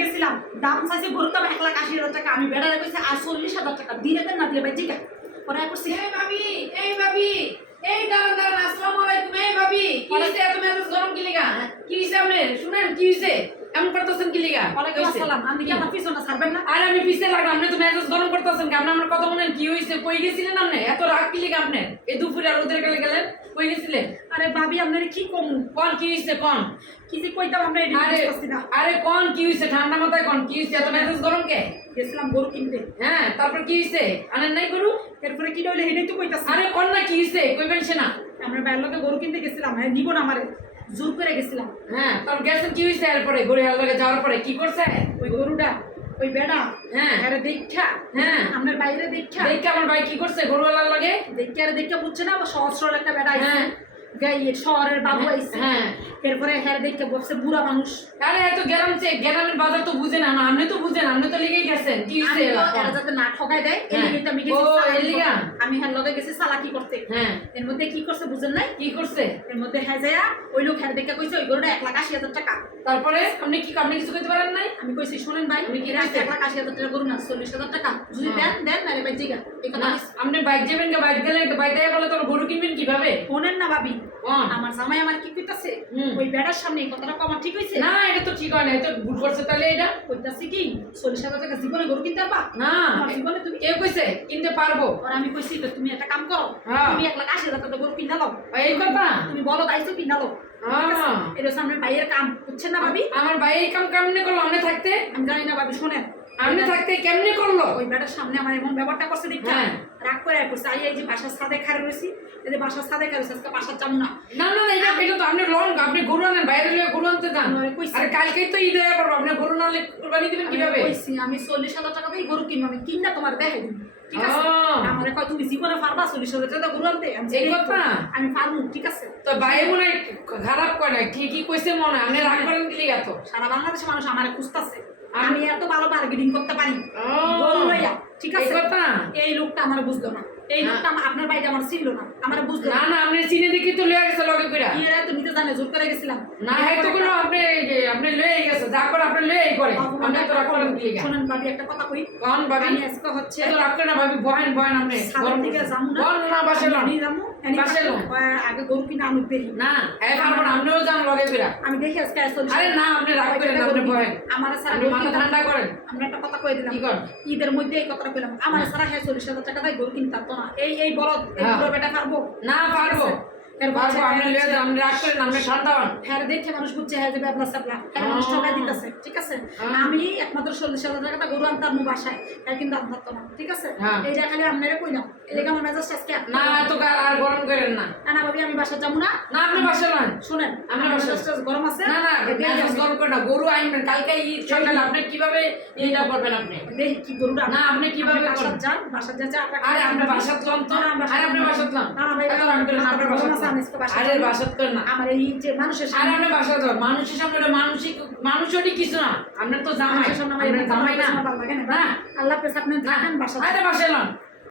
গেছিলাম, দাম চাইছে গরুর দাম 1,80,000 টাকা। আমি বেড়ারে কইছি আর 40,000 টাকা দিলে দেন না দিলে ভাই জিগা পরে করছি। এই ভাবি এই দাঁড়ান আসসালামু আলাইকুম। এই ভাবি কি হইছে এত মেজাজ গরম কি লিগা? কি হইছে আপনি শুনেন কি হইছে এমন করতেছেন কি লিগা? ওয়ালাইকুম আসসালাম। আপনি কি আমার পিছনে ছাড়বেন না? আরে আমি পিছে লাগলাম, আপনি তো মেজাজ গরম করতেছেন। আপনি আমার কথা বলেন কি হইছে, কই গেছিলেন আপনি? এত রাগ কি লিগা আপনি? এই দুপুরে আর ওদের গেলে গেলেন, কই গেছিলেন? আরে ভাবি আপনারে কি কমু, কোন কি হইছে কোন? কি যে কইতাম আমরা এডি বুঝতাছি না। আরে কোন কি হইছে, ঠান্ডা মাথায় কোন কি হইছে, এত মেজাজ গরম কে? গেছিলাম গরু কিনতে। হ্যাঁ তারপর কি হইছে? আনেন নাই গরু? এরপরে কি হইলো হেডেই তো কইতাছি। আরে কোন না কি হইছে কইবেন সে না? আমরা বাইরের লোকে গরু কিনতে গেছিলাম, হ্যাঁ নিব না আমারে জোর করে গেছিলাম। হ্যাঁ তারপর গেছেন কি হইছে? এরপরে গরু হাল লাগে যাওয়ার পরে কি করছে? ওই গরুটা ওই বেড়া হ্যাঁ আরে দেখা হ্যাঁ আপনার বাইরে দেখা দেখে আমার ভাই কি করছে গরু হাল লাগে? দেখে আর দেখে বুঝছে না সহজ সরল একটা বেড়া আইছে হ্যাঁ গাইয়ে শহরের বাবু আইছে। হ্যাঁ এরপরে হ্যাঁ দেখে বসছে বুড়া মানুষ। আরে এত গ্রামের বাজার তো বুঝে না, আপনি তো বুঝেন, আপনি তো লেগেই গেছেন কি হইছে? এরা যাতে না ঠকাই দেয় এই হ্যাঁ। লিগে আমি ও, গেছি এর লিগা? আমি হ্যাঁ লগে গেছি চালাকি করতে। হ্যাঁ এর মধ্যে কি করছে বুঝেন নাই? কি করছে? এর মধ্যে হ্যাঁ যায়া ওই লোক হ্যাঁ দেখে কইছে ওই গরুটা 1,80,000 টাকা। তারপরে আপনি কিছু করতে পারেন নাই? আমি কইছি শুনেন ভাই আমি কি এটা রাখতে? 1,80,000 টাকা গরু না 40,000 টাকা যদি হ্যাঁ। দেন নারে ভাই জিগা এই কথা না, আপনি বাইক যাবেন না, বাইক গেলে বাইকটা বলে তোর গরু কিনবেন কিভাবে? শোনেন না ভাবি কোন? আমার জামাই আমার কি কইতাছে হুম। ওই বেড়ার সামনে এই কথাটা কমা ঠিক হইছে না এটা তো ঠিক হয় না, এটা ভুল করছে তাহলে এটা। কইতাছে কি 40,000 টাকা জীবনে গরু কিনতে পারবা না আমার জীবনে তুমি কেউ কইছে কিনতে পারবো? আর আমি কইছি তো তুমি একটা কাম করো হ্যাঁ। তুমি 1,80,000 টাকা গরু কিনা লও এই কথা? তুমি বলো তাইছো কিনা লও হ্যাঁ। এটা হচ্ছে আমার ভাইয়ের কাম বুঝছেন না ভাবি আমার ভাই এই কাম কেমনে করলো? আপনি থাকতে? আমি জানি না ভাবি শোনেন আপনি থাকতে কেমনে করলো? ওই বেটার সামনে আমার এমন ব্যবহারটা করছে দেখতে হ্যাঁ। রাগ করে পড়ছে এই যে বাসার সাথে খারে রয়েছি এই যে বাসার সাথে খারে আজকে বাসার যাবো না না না না এটা তো আপনি লন, আপনি গরু আনেন, বাইরে গিয়ে গরু আনতে যান। আমি কইছি। আরে কালকেই তো ঈদ হয়ে পড়বে, আপনি গরু না আনলে কুরবানি দিবেন কিভাবে? কইছি আমি 40,000 টাকা দিয়ে গরু কিনবো আমি কিনা তোমার দেখাই দিন ঠিক আছে ও। আমারে কয় তুমি জীবনে পারবা 40,000 টাকা গরু আনতে আমি এই কথা? আমি পারবো ঠিক আছে তো ভাই মনে হয় খারাপ করে না, কি কইছে মনে হয়? আপনি রাগ করেন কি লিগা তো? সারা বাংলাদেশের মানুষ আমারে খুঁজতাছে আমি- আমি এত ভালো বার্গেনিং করতে পারি ও। গরু লইয়া ঠিক এই আছে কথা? এই লোকটা আমার বুঝলো না এই লোকটা আপনার বাড়িতে আমার ছিল না আমার বুঝলো না না না আপনি চিনে দেখি তো লয়ে গেছে লগে কইরা। এরা তো নিতে জানে জোর করে গেছিলাম না হয়তো কোনো আপনি লয়ে গেছে যা করে আপনি লয়েই করে, আপনি তো রাগ করেন কি লিগা? শোনেন ভাবি একটা কথা কই কোন ভাবি? আমি আজকে হচ্ছে এত রাগ করে না ভাবি, বহেন আপনি। সামনের দিকে যাবো না বল না বাসে লন। আমি যাবো বাসায় লন। আগে গরু কিনা আনুক দেরি না পারবো না, আপনিও যান লগে কইরা। আমি দেখি আজকে আরে না আপনি রাগ করেন না, আপনি বহেন। আমার সারা আপনি মাথা ঠান্ডা করেন। আমরা একটা কথা কই দিলাম কি কর? ঈদের মধ্যে এই কথাটা কইলাম আমার সারা হ্যাঁ 40,000 টাকা দিয়ে গরু কিনতে পারতো না এই বলদ এই হ্যাঁ। বুড়ো বেটা পারবো না পারবো পারবো, আপনি লয়ে যান, আপনি রাগ করেন না, আপনি ঠান্ডা হন। হ্যাঁ দেখে মানুষ বুঝছে হ্যাঁ যে ব্যাবলা সাপলা হ্যাঁ মানুষ ঠকাই দিতেছে ঠিক আছে আমি একমাত্র 40,000 টাকাটা গরু আনতাম মু বাসায় হ্যাঁ কিন্তু আনতে পারতো না ঠিক আছে হ্যাঁ। এইটা খালি আপনারা কইলাম এলাকা আমার মেজাজ আজকে না এত আর গরম করেন না। না ভাবি আমি বাসা যাবো না না আপনি বাসে লন। শুনেন আমার আমার বাসায়- মেজাজটা গরম আছে না না মেজাজ গরম করেন না, গরু আনবেন কালকে ঈদ সকালে, আপনি কিভাবে এইটা করবেন আপনি? দেখি কি গরুটা না আপনি কিভাবে বাসা করবেন? যান বাসা যা আরে আপনি বাসাত লন তো, আরে আপনি বাসাত লন। না ভাই এত রাগ করেন না, আপনি বাসাত লন। আরে বাসাত করেন না। আমার এই যে মানুষের আরে আপনি বাসাত লন, মানুষের সামনে ওটা মানুষেরই কিছু না, আপনার তো জামাই, মানুষের সামনে আমার আপনার এরকম জামাই না। ভালো লাগে না না আল্লাহ হাফেজ আপনি থাকেন বাসা আরে বাসায় লন।